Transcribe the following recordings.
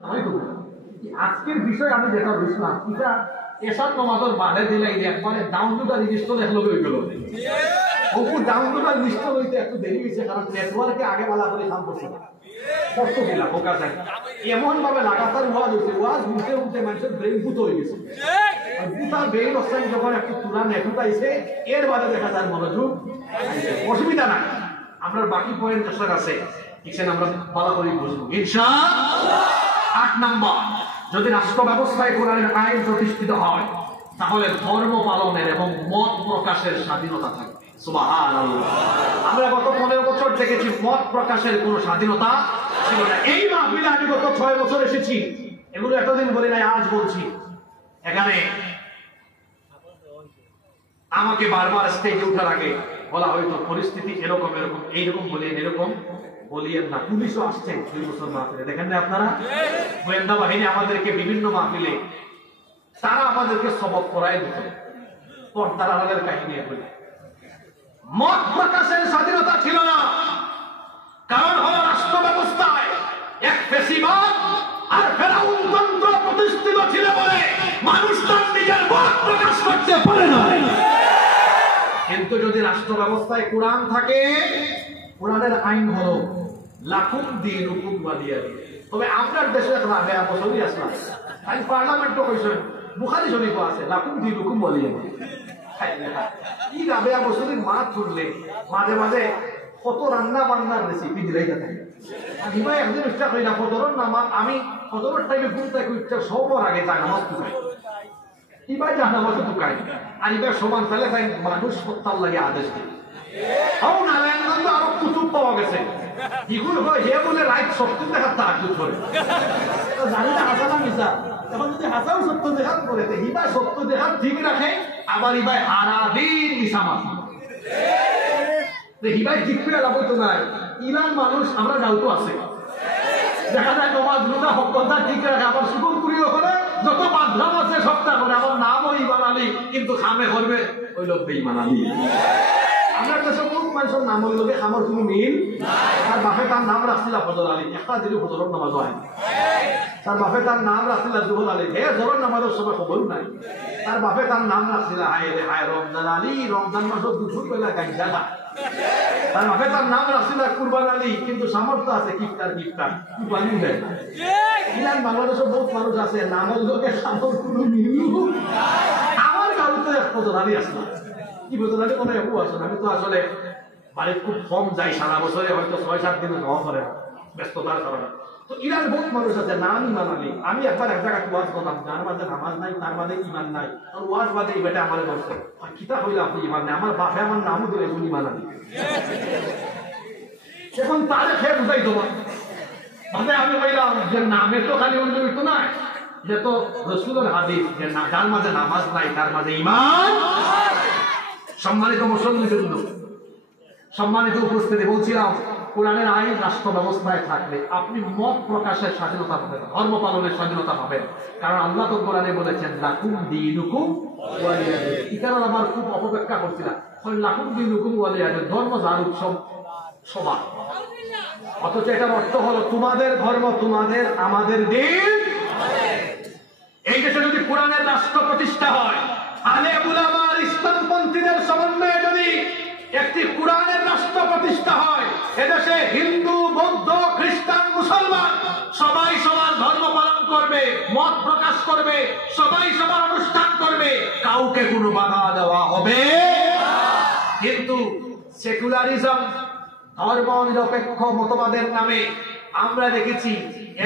আজকের বিষয় আমি যেটা বুঝলাম এটা এসব নামাজের বাধে দিলে একবারে ডাউনলোডার লিস্ট দেখলো হয়ে গেল ওপর ডাউনলোডার লিস্ট হইতে একটু দেরি হয়েছে কারণ নেটওয়ার্কে আগে বেলা করে কাম করছে না কষ্ট দিলাম ওকা যায় এমন ভাবে লাগাতার ওয়াজ হয়েছে ওয়াজ উঠে উঠে মানুষের ব্রেন ভূত হয়ে গেছে ভূতার ব্রেন অবস্থায় যখন একটু তুলা নেটুট আইছে এর বাদে দেখা যায় মনোযোগ অসুবিধা নাই আমরা বাকি পয়েন্ট যেসব আছে এখানে আমরা বলা করি বুঝবো ইনশাআল্লাহ। 8 নম্বর, যদি রাষ্ট্র ব্যবস্থায় কোরআনের আইন প্রতিষ্ঠিত হয় তাহলে ধর্ম পালনের এবং মত প্রকাশের স্বাধীনতা থাকবে। সুবহানাল্লাহ। আমরা গত 15 বছর দেখেছি মত প্রকাশের কোনো স্বাধীনতা ছিল না। এই মাহফিলে আমি গত 6 বছর এসেছি, এগুলো এতদিন বলি নাই, আজ বলছি। এখানে আমাকে বারবার স্টেজে ওঠার আগে বলা হয়তো পরিস্থিতি এরকম এরকম এইরকম বলিয়ে এরকম বলিয়েন না। পুলিশও আসছেন 2 বছর মাহফিলে, দেখেন না আপনারা? গোয়েন্দা বাহিনী আমাদেরকে বিভিন্ন মাহফিলে তারা আমাদেরকে সবক করায় দিত, পর্দার আড়ালের কাহিনী বলে। মত প্রকাশের স্বাধীনতা ছিল না, কারণ হলো রাষ্ট্র ব্যবস্থায় এক ফেসিবাদ আর ফেরাউন তন্ত্র প্রতিষ্ঠিত ছিল বলে মানুষ তার নিজের মত প্রকাশ করতে পারে না। কিন্তু যদি রাষ্ট্র ব্যবস্থায় কোরআন থাকে, কোরআনের আইন হলো লাকুম দীনুকুম ওয়ালিয়া দিন। তবে আপনার দেশে রাবে বছরই আসলাম, আইন পার্লামেন্টও কইছে, বুখারী শরীফও আছে লাকুম দীনুকুম ওয়ালিয়া দিন। কি রাবে বছরের মাছ ছুটলে মাঝে মাঝে কত রান্না বান্নার রেসিপি দিলাই থাকে। আমি ভাই একদিন ইচ্ছা করি না ফজরের নামাজ, আমি ফজরের টাইমে ঘুম থেকে ইচ্ছা সবার আগে যায় নামাজ টুকাই, এবার যা নামাজও টুকাই, আর এবার সমান ফেলে তাই মানুষ হত্যার লাগে আদেশ দিই। হাও নারায়ণগঞ্জ আরো কুতুব পাওয়া গেছে, ইগুল হয় হে বলে রাইট সত্য দেখার তাহাজ্জুদ করে, জানি না হাসা না মিশা। এখন যদি হাসাও সত্য দেখার করে হিবা সত্য দেখার ঠিক রাখে, আবার ইবাই সারাদিন মিশা মাথা হিবাই ঠিক করে লাভ তো নাই। ইরান মানুষ আমরা ডাউটও আছে, দেখা যায় নমাজ রোজা হক কথা ঠিক রাখে, আবার শুকুর করিও করে, যত বাধ্যম আছে সপ্তাহ করে, আমার নামও ইমান আলী কিন্তু খামে করবে ওই লোক বেঈমান আলী। আমরা দেশে বহুত মানুষের নাম হইল আমার কোনো মিল, তার বাপে তার নাম রাখছিল ফজল আলী, একটা দিলে ফজলের নামাজ হয়। তার বাপে তার নাম রাখছিল জোহর আলী, হে জোহর নামাজের সবাই খবর নাই। তার বাপে তার নাম রাখছিল হায় রে হায় রমজান আলী, রমজান মাসের দুপুর বেলা গাঞ্জা খা। তার বাপে তার নাম রাখছিল কুরবান আলী, কিন্তু সামর্থ্য আছে কিফতার কিফতার কুরবানি দেয়। ইরান বাংলাদেশের বহুত মানুষ আছে নামের লোকে সামর কোনো মিল। আমার গাড়িতে ফজল আলী আসলো, কি ফজল আলী কোনো একু আসে না। আমি তো আসলে বাড়ির খুব কম যাই, সারা বছরে হয়তো 6-7 দিনে যাওয়া করে ব্যস্ততার কারণে। তো ইরান বহুত মানুষ আছে নাম ইমান আলী। আমি একবার এক জায়গায় ওয়াজ করলাম, যার মাঝে নামাজ নাই তার মাঝে ইমান নাই, আর ওয়াজ বাদে এই বেটা আমার বলছে কিতা হইলে আপনি ইমান নেই, আমার বাপে আমার নামও দিলে ইমান আলী। এখন তারে খেয়ে বুঝাই দেবো মানে আমি বললাম যে নামে তো খালি অন্য নাই, যে তো রসুলের হাদিস যে যার মাঝে নামাজ নাই তার মাঝে ইমান। সম্মানিত মুসলমান, সম্মানিত উপস্থিতি, বলছিলাম কোরআনের আইন রাষ্ট্র ব্যবস্থায় থাকলে আপনি মত প্রকাশের স্বাধীনতা পাবেন, ধর্ম পালনের স্বাধীনতা পাবেন, কারণ আল্লাহ তো কোরআনে বলেছেন লাকুম দীনুকুম ওয়ালিয়া দিন। এখানে আমার খুব অপব্যাখ্যা করছিলাম, লাকুম দীনুকুম ওয়ালিয়া দিন, ধর্ম যার উৎসব সবার, অথচ এটার অর্থ হলো তোমাদের ধর্ম তোমাদের, আমাদের দিন। এই দেশে যদি কোরআনের রাষ্ট্র প্রতিষ্ঠা হয়, আলে উলামা আর ইসলামপন্থীদের সমন্বয়ে যদি একটি কোরআনের রাষ্ট্র প্রতিষ্ঠা হয়, এদেশে হিন্দু বৌদ্ধ খ্রিস্টান মুসলমান সবাই সবার ধর্ম পালন করবে, মত প্রকাশ করবে, সবাই সবার অনুষ্ঠান করবে, কাউকে কোনো বাধা দেওয়া হবে। কিন্তু সেকুলারিজম, ধর্ম নিরপেক্ষ মতবাদের নামে আমরা দেখেছি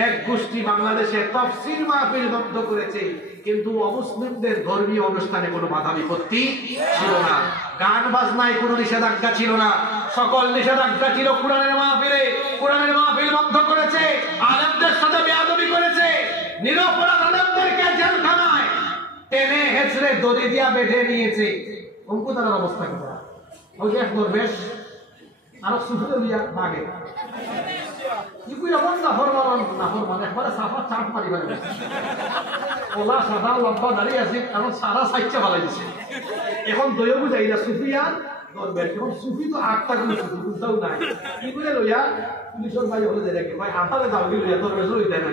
এক গোষ্ঠী বাংলাদেশে তাফসীর মাহফিল বন্ধ করেছে, কিন্তু অমুসলিমদের ধর্মীয় অনুষ্ঠানে কোনো বাধা বিপত্তি ছিল না, গান বাজনায় কোনো নিষেধাজ্ঞা ছিল না, সকল নিষেধাজ্ঞা ছিল কোরআনের মাহফিলে। কোরআনের মাহফিল বন্ধ করেছে, আলেমদের সাথে বেয়াদবি করেছে, নিরপরাধ আলেমদেরকে জেলখানায় টেনে হেঁচড়ে দড়ি দিয়া বেঁধে নিয়েছে। অঙ্কু তার অবস্থা কথা ওই যে এক দরবেশ আরো সুফিতে দিয়া বাগে ইকুই এমন নাফরমান একবারে সাফা চাপ মারি ফেলে, ওলা সাদা লম্বা দাঁড়িয়ে আছে, কারণ সারা সাইডটা ভালাই দিছে। এখন দইও বুঝাই না সুফিয়ান দরবেশ এখন সুফি তো আটটা কোনো সুফি কোথাও নাই কি করে লইয়া পুলিশের ভাই হলে যে দেখে ভাই আমারে যাও কি লইয়া দরবেশ লই দেয় না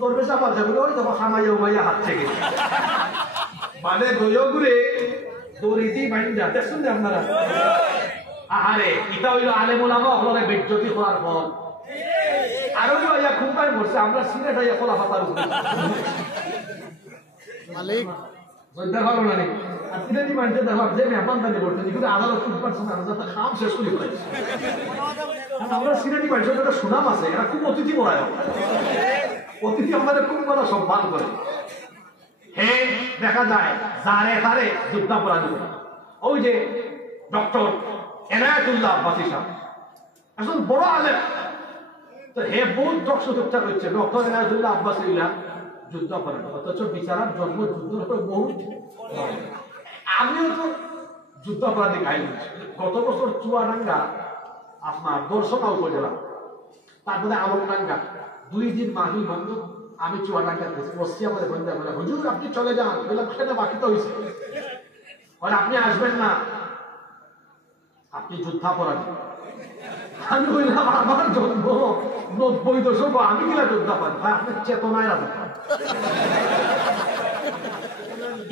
দরবেশ আবার যাবে ওই তখন খামাইয়া উমাইয়া হাত থেকে মানে দইও ঘুরে দড়িতেই বাইন যাতে শুনলে আপনারা আহারে এটা হইল আলেমুল আমা হলরে বেজ্জতি হওয়ার ফল আরো ইয়া খুব পাই বসে আমরা সিলেট হইয়া কলা পাতার উপরে মালিক বলতে পারো না আর সিলেটি মানুষের দেখো যে মেহমানদানি করতেন এগুলো আদালত ফুটপার সময় আমরা যাতে খাম শেষ করে পাই আমরা সিলেটি মানুষের একটা সুনাম আছে এরা খুব অতিথি পড়ায় অতিথি আমাদের খুব বড় সম্মান করে হ্যাঁ দেখা যায় যারে তারে যুদ্ধাপরাধী ওই যে ডক্টর এনায়েতুল্লাহ আব্বাসী সাহেব একজন বড় আলেম তো হে বহুত দর্শক চর্চা করছে ডক্টর এনায়েতুল্লাহ আব্বাসী যুদ্ধাপরাধী অথচ বিচারার জন্ম যুদ্ধ বহু আমিও তো যুদ্ধাপরাধী খাইনি গত বছর চুয়াডাঙ্গা আপনার দর্শনা উপজেলা তারপরে আলমডাঙ্গা 2 দিন মাহিল বন্ধ আমি চুয়াডাঙ্গা বসিয়া বলে বন্ধা বলে হুজুর আপনি চলে যান বললাম সেটা বাকি তো হয়েছে আর আপনি আসবেন না আপনি যুদ্ধাপরাধী আমি বললাম আমার জন্ম 90 দশক আমি কিনা যুদ্ধাপরাধী ভাই আপনার চেতনায় রাজা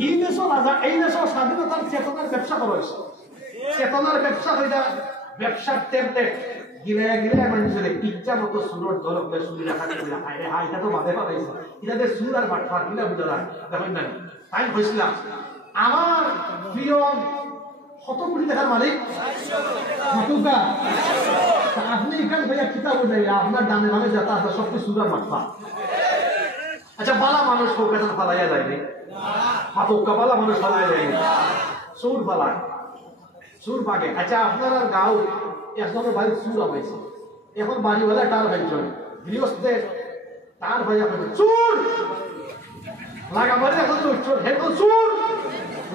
এই দেশও রাজা এই দেশও স্বাধীনতার চেতনার ব্যবসা করা হয়েছে চেতনার ব্যবসা হইয়া ব্যবসার টেমপ্লেট গিলে গিলে মানুষের ইচ্ছা মতো সুরট দলকলে সুরি রাখা করে হায় রে হায় এটা তো বাদে পাইছে এটাতে সুর আর বাটফা গিলা বুঝা যায় দেখেন না তাই হয়েছিলাম আমার প্রিয় কত কোটি টাকার মালিক কতটা আপনি এখান ভাইয়া কিতাব নেই আপনার ডানে মানে যাতা আছে সব কিছু সুর আর বাটফা আচ্ছা বালা মানুষ কলকাতা ফালাইয়া যায়নি মাতকা বালা মানুষ ফালাইয়া যায়নি সুর ফালায় সুর বাগে আচ্ছা আপনার আর গাঁও একজনের বাড়ির সুর আমাইছে এখন বাড়িওয়ালা তার ভাইজন গৃহস্থের তার ভাই আপনার চুর লাগাবারে এখন চোর হেন চুর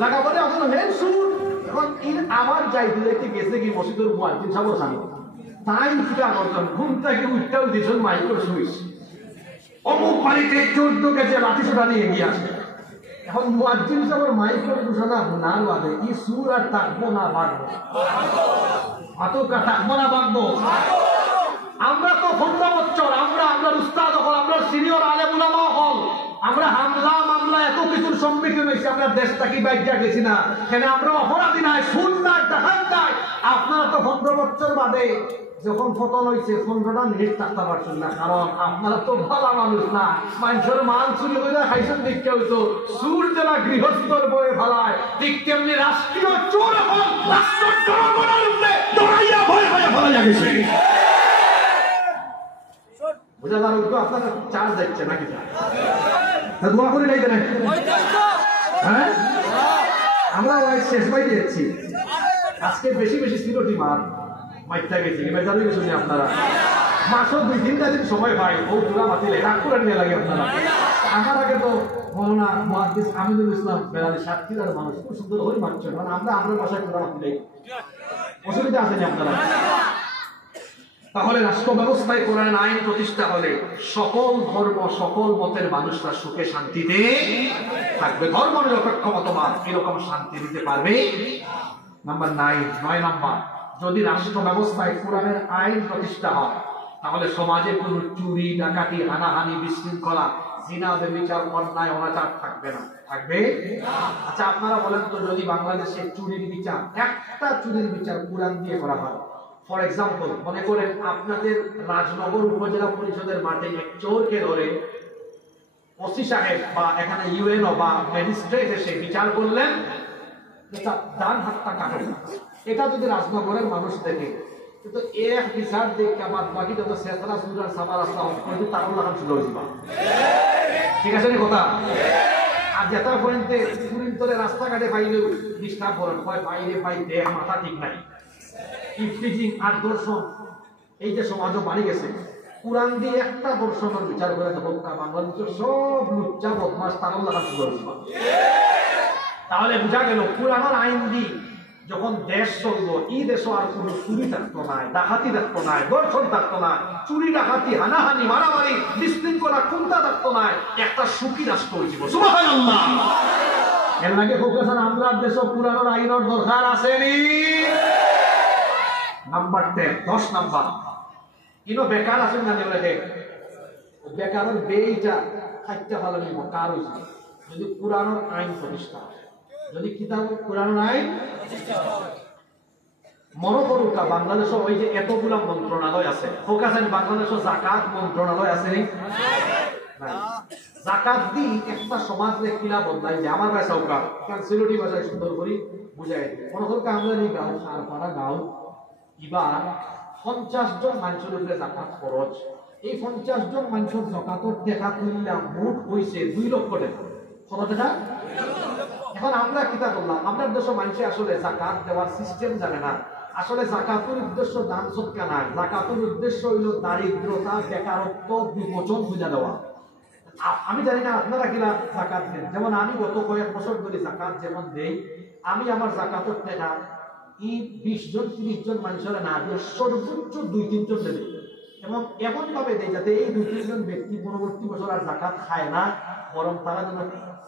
লাগাবারে এখন হেন চুর এখন আমার যাই দিলে গেছে কি মসজিদের মুয়াজ্জিন সাহেব খানি তাই উঠা করতাম ঘুম থেকে উঠতেও দিয়েছেন মাইক্রো সুইচ অমুক বাড়িতে 14 কেজি লাঠি সোটা নিয়ে এগিয়ে আসে এখন মুয়াজ্জিন সাহেবের মাইক্রো ঘোষণা নার বাদে কি সুর আর থাকবো না বাড়বো আতকা থাকবো না বাড়বো আমরা তো 15 বছর আমরা উস্তাদ হল আমরা সিনিয়র আলেম উলামা হল আমরা হামলা মামলা এত কিছুর সম্মুখীন হয়েছি আমরা দেশটাকে বাইজা গেছি না কেন আমরা অপরাধী নাই সুন্নাহ দেখান নাই আপনারা তো 15 বছর বাদে যখন ফতন হয়েছে 15টা মিনিট থাকতে পারছেন না কারণ আপনারা তো ভালো মানুষ না মানুষের মান চুরি করে খাইছেন দেখতে হইতো সুর জেলা গৃহস্থর বয়ে ফেলায় ঠিক তেমনি রাষ্ট্রীয় চোর হল রাষ্ট্র জনগণের উপরে দৌড়াইয়া ভয় হয়ে ফেলা যাচ্ছে বুঝা যার উদ্যোগ আপনারা চার্জ দিচ্ছে নাকি তা দোয়া করে নাই জানেন হ্যাঁ আমরা ওই শেষ বাই দিচ্ছি আজকে বেশি বেশি সিলোটি মার মাইটা গেছি এবার জানেন শুনি আপনারা মাসও 2-3 দিন সময় পাই ও পুরা মাতিলে রাগ করে নিয়ে লাগে আপনারা আমার আগে তো মৌলানা মুহাদ্দিস আমিনুল ইসলাম বেলালি সাতক্ষীরার মানুষ খুব সুন্দর হয়ে মারছেন কারণ আমরা বাসায় পুরা মাতিলে অসুবিধা আছে না আপনারা তাহলে রাষ্ট্র ব্যবস্থায় কোরআন আইন প্রতিষ্ঠা হলে সকল ধর্ম সকল মতের মানুষরা সুখে শান্তিতে থাকবে ধর্ম নিরপেক্ষ মতবাদ এরকম শান্তি দিতে পারবে নাম্বার 9 নাম্বার যদি রাষ্ট্র ব্যবস্থায় কোরআনের আইন প্রতিষ্ঠা হয় তাহলে সমাজে কোনো চুরি ডাকাতি হানাহানি বিশৃঙ্খলা জিনা ব্যভিচার অন্যায় অনাচার থাকবে না থাকবে আচ্ছা আপনারা বলেন তো যদি বাংলাদেশে চুরির বিচার একটা চুরির বিচার কোরআন দিয়ে করা হয় ফর এক্সাম্পল মনে করেন আপনাদের রাজনগর উপজেলা পরিষদের মাঠে এক চোরকে ধরে ওসি সাহেব বা এখানে ইউএনও বা ম্যাজিস্ট্রেট এসে বিচার করলেন ডান হাতটা কাটো এটা যদি রাজনগরের মানুষ দেখে কিন্তু এক বিচার দেখে আমার বাকি যত সেতরা সুরার সাবার আসলাম কিন্তু তার লাগাম শুরু হয়েছিল ঠিক আছে নি কথা আর যেটা পর্যন্ত পুরিন্তরে রাস্তাঘাটে বাইরে ডিস্টার্ব করেন হয় বাইরে পাই দেহ মাথা ঠিক নাই ইফটিজিং আর দর্শন এই যে সমাজও বাড়ি গেছে কোরআন দিয়ে একটা দর্শনের বিচার করে দেখো বাংলাদেশের সব লুচ্চা বদমাস তার লাগাম শুরু হয়েছিল তাহলে বোঝা গেল কোরআনের আইন দিয়ে যখন দেশ চলবো এই দেশও আর কোনো চুরি থাকতো না ডাকাতি থাকতো না দর্শন থাকতো না চুরি ডাকাতি হানাহানি মারামারি বিশৃঙ্খলা কোনটা থাকতো না একটা সুখী রাষ্ট্র হয়েছিল সুবহানাল্লাহ এর লাগে ফোকাস আমরা দেশ পুরানো আইনের দরকার আসেনি। নাম্বার 10 10 নাম্বার ইনো বেকার আছেন না বলে বেকারের বেইটা খাইতে ভালো নিব কার হইছে যদি পুরানো আইন প্রতিষ্ঠা যদি কিতাব পুরানো আইন প্রতিষ্ঠা মনে করুকা বাংলাদেশে ওই যে এতগুলা মন্ত্রণালয় আছে ফোকাসের বাংলাদেশে জাকাত মন্ত্রণালয় আছে নি জাকাত দি একটা সমাজে কিলা বদলাই যে আমার ভাষা ওকা কানসিলিটি ভাষায় সুন্দর করে বুঝাই মনে করুকা আমরা নি গাঁও সারপাড়া গাঁও এবার 50 জন মানুষের উপরে জাকাত খরচ এই 50 জন মানুষের জাকাতের টাকা তুললাম মোট হইছে 2 লক্ষ টাকা কত টাকা এখন আমরা কিতা করলাম আমরা দেশে মানুষ আসলে জাকাত দেওয়ার সিস্টেম জানে না আসলে জাকাতের উদ্দেশ্য দান সদকা না জাকাতের উদ্দেশ্য হইল দারিদ্রতা বেকারত্ব বিমোচন বুঝা দেওয়া আমি জানি না আপনারা কিনা জাকাত দেন যেমন আমি গত কয়েক বছর ধরে জাকাত যেমন দেই আমি আমার জাকাতের টাকা এই 20 জন 30 জন মানুষের না দিয়ে সর্বোচ্চ 2-3 জন দেবে এবং এমন ভাবে দেয় যাতে এই 2-3 জন ব্যক্তি পরবর্তী বছর আর জাকাত খায় না বরং তারা যেন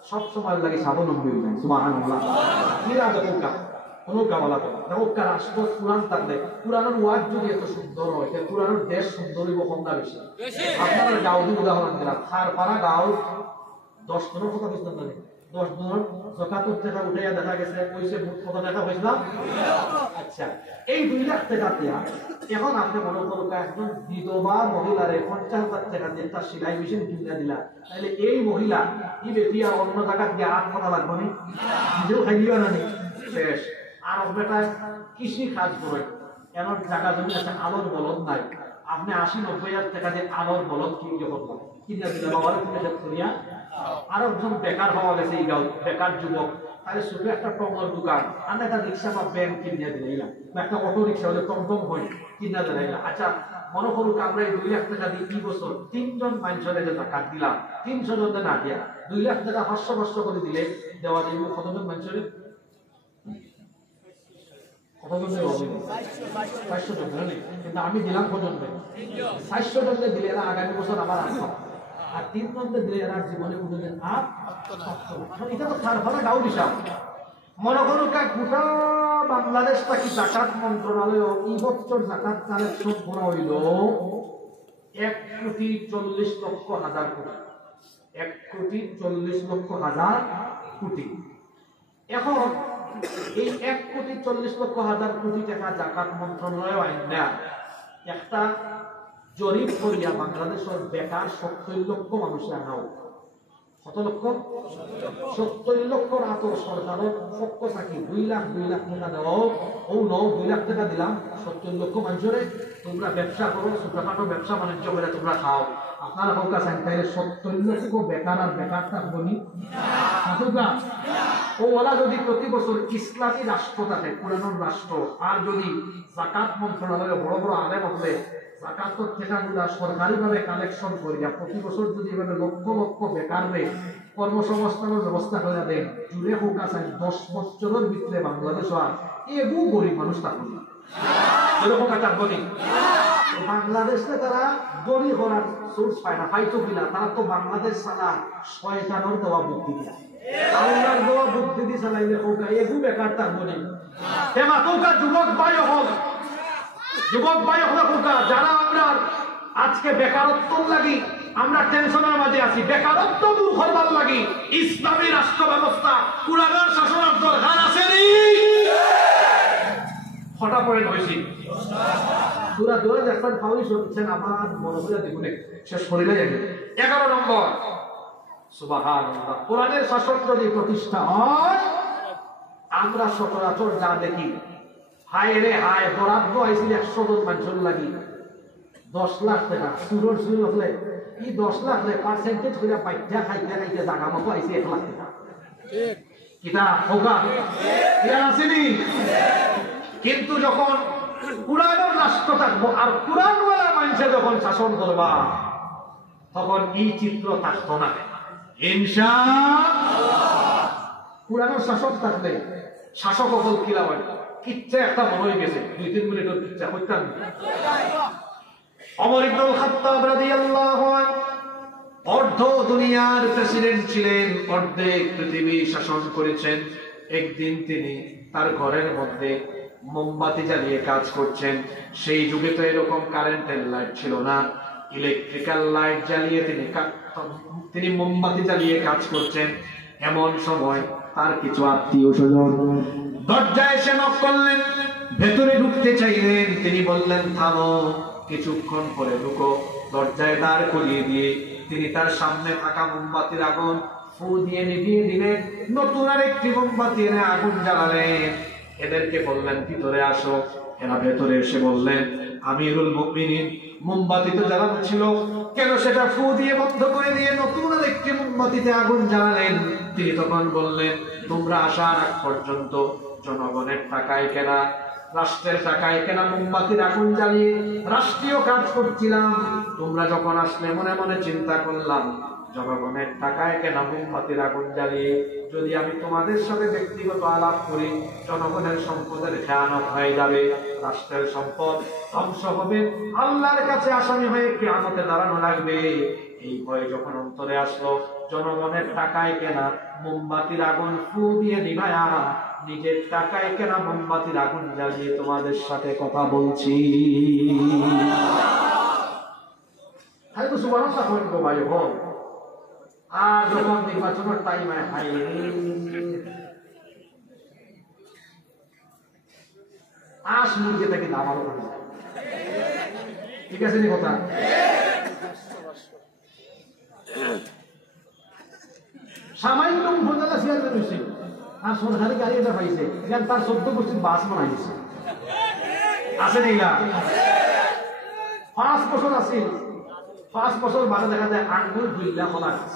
সব সময় লাগে স্বাবলম্বী হয়ে যায় সুবহানাল্লাহ কোনো কামলা করে দেখো রাষ্ট্র পুরাণ থাকলে পুরানোর ওয়াজ যদি এত সুন্দর হয় তাহলে পুরানোর দেশ সুন্দর হইব কম না বেশি আপনারা গাঁও দিয়ে উদাহরণ দিলাম সারপাড়া গাঁও 10 জনের কথা বুঝতে পারি 10 জনের জাকাতের টাকা উঠাইয়া দেখা গেছে কইছে কত টাকা হইছিল আচ্ছা এই 2 লাখ টাকা দিয়া এখন আপনি মনে করুন একজন বিধবা মহিলারে 50,000 টাকা দিয়ে তার সেলাই মেশিন কিনে দিলা তাহলে এই মহিলা কি বেটি আর অন্য জায়গা দিয়ে আর কথা লাগবে না নিজেও খাইলিও না শেষ আর বেটা কৃষি কাজ করে এমন জায়গা জমি আছে আলোর বলদ নাই আপনি 80-90,000 টাকা দিয়ে আলোর বলদ কিনে করলাম কিনে দিলে বাবারে কিনে করিয়া আর একজন বেকার হওয়া গেছে এই গাঁও বেকার যুবক তাহলে শুধু একটা টঙর দোকান আর একটা রিক্সা বা ব্যাংক কিনে দিলাম বা একটা অটো রিক্সা হলে টমটম হয় কিনে দিলাম আচ্ছা মনে করুক আমরা এই 2 লাখ টাকা দিয়ে কি বছর 3 জন মানুষের যে টাকা দিলাম 300 জন না দিয়া 2 লাখ টাকা 500 করে দিলে দেওয়া যাবে কতজন মানুষের কিন্তু আমি দিলাম কতজনকে 400 জনকে দিলে এরা আগামী বছর আবার আসবে আর 3 জনকে দিলে এরা জীবনে কোনোদিন আর এটা তো সারফারা গাঁও হিসাব মনে করুন গোটা বাংলাদেশটা কি জাকাত মন্ত্রণালয় এই বছর জাকাত কালেকশন করা হইল 1,40,00,000 কোটি 1,40,00,000 কোটি এখন এই 1,40,00,000 কোটি টাকা জাকাত মন্ত্রণালয় আইনা একটা জরিপ করিয়া বাংলাদেশের বেকার 70 লক্ষ মানুষের আনাও কত লক্ষ 70 লক্ষ আতর সরকারের পক্ষ থাকি 2 লাখ টাকা দেওয়া ও 2 লাখ টাকা দিলাম 70 লক্ষ মানুষের তোমরা ব্যবসা করো ছোটখাটো ব্যবসা বাণিজ্য করে তোমরা খাও আপনারা হোকা চান তাইলে 70 লক্ষ বেকার আর বেকার থাকবনি ও ওলা যদি প্রতি বছর ইসলামী রাষ্ট্র থাকে পুরানো রাষ্ট্র আর যদি জাকাত মন্ত্রণালয়ে বড় বড় আলেম হলে জাকাতের টাকাগুলা সরকারিভাবে কালেকশন করিয়া প্রতি বছর যদি এভাবে লক্ষ লক্ষ বেকাররে কর্মসংস্থানের ব্যবস্থা করে দেন জুড়ে হোক আছে 10 বছরের ভিতরে বাংলাদেশ আর এবু গরিব মানুষ থাকুন এরকম একটা গরিব বাংলাদেশে তারা গরিব হওয়ার সোর্স পায় না পাইতো কিনা তারা তো বাংলাদেশ ছাড়া শয়তানের দেওয়া বুদ্ধি দিয়া আল্লাহর দেওয়া বুদ্ধি দিয়ে চালাইলে হোক এবু বেকার থাকবো না তেমা হোকা যুবক ভাই হল যারা আমরা আজকে বেকারত্ব লাগি আমরা টেনশনের মাঝে আছি বেকারত্ব দূর করবার লাগি ইসলামী রাষ্ট্র ব্যবস্থা কুরআনের শাসনের দরকার আছে নি ফটা পড়ে হইছি পুরা দূরে দেখেন ফাউলি শুনছেন আমার মনে করে দেখুন শেষ করিলে যাবে 11 নম্বর সুবহানাল্লাহ কোরআনের শাসন যদি প্রতিষ্ঠা হয় আমরা সচরাচর যা দেখি হায় রে হায় বরাদ্দ আইছিল 100 জন মানুষের লাগি 10 লাখ টাকা সুরর সুর হলে এই 10 লাখ রে পার্সেন্টেজ কইরা পাইতা খাইতে জায়গা মতো আইছে 1 লাখ টাকা ঠিক কিটা হোগা ইয়া আসেনি কিন্তু যখন কুরআনের রাষ্ট্র থাকবো আর কুরআনওয়ালা মানুষ যখন শাসন করবা তখন এই চিত্র থাকতো না ইনশাআল্লাহ কুরআনের শাসন থাকলে শাসক হল কিলা হয় কিচ্ছা একটা মনে হয়ে গেছে 2-3 মিনিটের কিচ্ছা হইতাম ওমর ইবনে খাত্তাব রাদিয়াল্লাহু আনহু অর্ধ দুনিয়ার প্রেসিডেন্ট ছিলেন, অর্ধেক পৃথিবী শাসন করেছেন। একদিন তিনি তার ঘরের মধ্যে মোমবাতি জ্বালিয়ে কাজ করছেন। সেই যুগে তো এরকম কারেন্টের লাইট ছিল না, ইলেকট্রিক্যাল লাইট জ্বালিয়ে তিনি মোমবাতি জ্বালিয়ে কাজ করছেন। এমন সময় তার কিছু আত্মীয় স্বজন দরজায় এসে নক করলেন, ভেতরে ঢুকতে চাইলেন। তিনি বললেন, থামো, কিছুক্ষণ পরে ঢুকো। দরজায় দাঁড় করিয়ে দিয়ে তিনি তার সামনে থাকা মোমবাতির আগুন ফু দিয়ে নিভিয়ে দিলেন। নতুন আরেকটি মোমবাতি এনে আগুন জ্বালালেন। এদেরকে বললেন, ভিতরে আসো। এরা ভেতরে এসে বললেন, আমিরুল মুমিনিন, মোমবাতি তো জ্বালানো ছিল, কেন সেটা ফু দিয়ে বন্ধ করে দিয়ে নতুন আরেকটি মোমবাতিতে আগুন জ্বালালেন? তিনি তখন বললেন, তোমরা আসার আগ পর্যন্ত জনগণের টাকায় কেনা, রাষ্ট্রের টাকায় কেনা মোমবাতির আগুন জ্বালিয়ে রাষ্ট্রীয় কাজ করছিলাম। তোমরা যখন আসলে মনে মনে চিন্তা করলাম, জনগণের টাকায় কেনা মোমবাতির আগুন জ্বালিয়ে যদি আমি তোমাদের সাথে ব্যক্তিগত আলাপ করি, জনগণের সম্পদের খেয়ানত হয়ে যাবে, রাষ্ট্রের সম্পদ ধ্বংস হবে, আল্লাহর কাছে আসামি হয়ে কিয়ামতে দাঁড়ানো লাগবে। এই ভয় যখন অন্তরে আসলো, জনগণের টাকায় কেনা মোমবাতির আগুন ফু দিয়ে নিভায়া নিজের টাকায় কেনা মোমবাতির আগুন জ্বালিয়ে তোমাদের সাথে কথা বলছি। হয়তো সুবহানাল্লাহ কইবো ভাই হোক। আর যখন নির্বাচনের টাইম হয়, আস মুরগি থেকে দামারও করে যায়। ঠিক আছে নি কথা? সামান্য উপজেলা চেয়ারম্যান হয়েছিল আর সরকারি গাড়ি এটা পাইছে, তার 14 গোষ্ঠীর বাস বানাইছে। আছে না? 5 বছর আছে, 5 বছর বাদে দেখা যায় আঙ্গুল 2 লাখ খোলা আছে।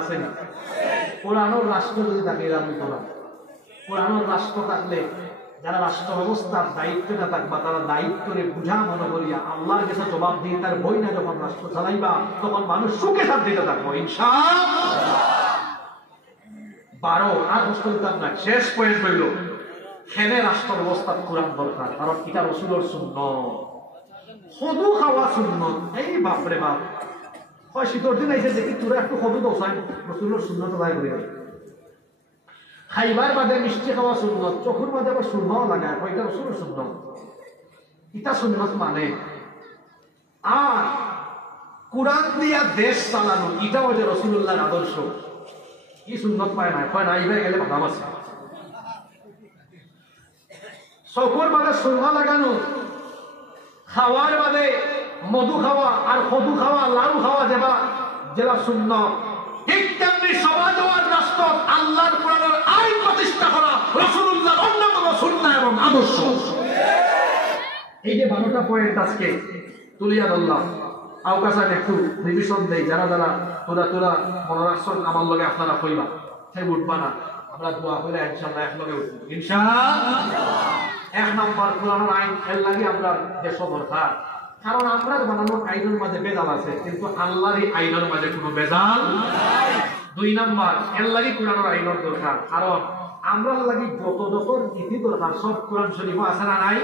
আছে না? কোরআনের রাষ্ট্র যদি থাকে, কোরআনের রাষ্ট্র থাকলে যারা রাষ্ট্র ব্যবস্থার দায়িত্বটা থাকবা, তারা দায়িত্বরে বুঝা মনে করিয়া আল্লাহর কাছে জবাব দিয়ে তার বই না যখন রাষ্ট্র চালাইবা, তখন মানুষ সুখে শান্তিতে থাকবো ইনশাআল্লাহ। 12 আর কষ্ট দিতাম না। শেষ পয়েন্ট হইল, খেলে রাষ্ট্র ব্যবস্থার কোরআন দরকার, কারণ এটা রাসূলের সুন্নাত। খদু খাওয়া সুন্নাত। এই বাপরে বাপ, হয় শীতের দিন আইসে দেখি তোরা একটু খদু দোসাই, রাসূলের সুন্নাত আদায় করে খাইবার বাদে মিষ্টি খাওয়া সুন্নাত, চোখের মাঝে আবার সুরমাও লাগায়, এটা রাসূলের সুন্নাত। এটা সুন্নাত মানে। আর কোরআন দিয়া দেশ চালানো, এটা হচ্ছে রাসূলুল্লাহর আদর্শ। কি সুন্নাত পায় না, হয় না ইবে গেলে ভালো আছে। চোখের মাঝে সুরমা লাগানো, খাওয়ার বাদে মধু খাওয়া আর খদু খাওয়া, লাড়ু খাওয়া যেটা সুন্নাত, ঠিক তেমনি সমাজ আর রাষ্ট্র আল্লাহর কোরআনের আইন প্রতিষ্ঠা করা রাসূলুল্লাহর অন্যতম সুন্নাহ এবং আদর্শ। এই যে 12টা পয়েন্ট আজকে তুলিয়া ধরলাম, আওকাশে একটু রিভিশন দেই। যারা তোরা মনে রাখছেন আমার লগে আপনারা কইবা, সে উঠবা না, আমরা দোয়া করে ইনশাআল্লাহ এক লগে উঠব ইনশাআল্লাহ। 1 নম্বর, কোরআনের আইন এর লাগে আমরা দেশ দরকার, কারণ আমরা বানানো আইনের মাঝে বেজাল আছে, কিন্তু আল্লাহর এই আইনের মাঝে কোনো বেজাল নাই। 2 নম্বর, এর লাগে কোরআনের আইনের দরকার, কারণ আমরা লাগি যত নীতি দরকার সব কোরআন শরীফে আছে না নাই?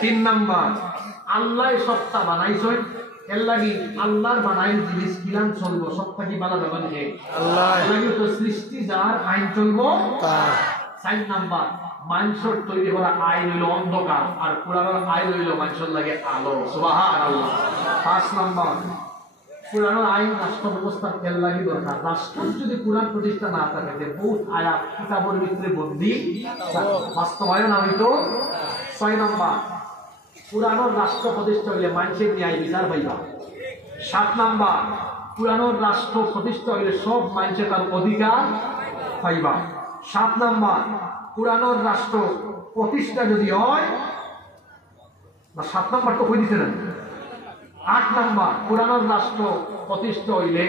3 নম্বর, আল্লাহ সত্তা বানাইছেন, এর লাগি আল্লাহর বানাইল জিনিস কিলান চলবো, সত্তা কি বানা যাবে না আল্লাহ লাগি তো সৃষ্টি যার আইন চলবো তার। 4 নম্বর, মানুষের তৈরি করা আইন হইল অন্ধকার, আর কোরআনের আইন হইল মানুষের লাগে আলো। সুবহানাল্লাহ। 5 নম্বর, কোরআনের আইন রাষ্ট্র ব্যবস্থার খেল লাগি দরকার। রাষ্ট্র যদি কোরআন প্রতিষ্ঠা না থাকে, যে বহুত আয়াত কিতাবের ভিতরে বন্দী, বাস্তবায়ন হইতো। 6 নম্বর, কোরআনের রাষ্ট্র প্রতিষ্ঠা হইলে মানুষের ন্যায় বিচার পাইবা। 7 নম্বর, কোরআনের রাষ্ট্র প্রতিষ্ঠা হইলে সব মানুষের তার অধিকার পাইবা। 7 নম্বর, কোরআনের রাষ্ট্র প্রতিষ্ঠা যদি হয়, 7 নম্বর তো কই দিছে না। 8 নম্বর, কোরআনের রাষ্ট্র প্রতিষ্ঠা হইলে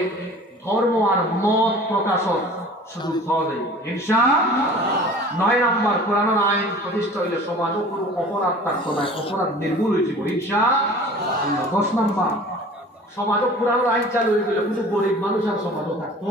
ধর্ম আর মত প্রকাশক সুযোগ পাওয়া যায় ইনশাআল্লাহ। 9 নম্বর, কোরআনের আইন প্রতিষ্ঠা হইলে সমাজও কোনো অপরাধ থাকতো না, অপরাধ নির্মূল হয়ে যাব ইনশাআল্লাহ। 10 নম্বর, সমাজও কোরআনের আইন চালু হয়ে গেলে কোনো গরিব মানুষ আর সমাজও থাকতো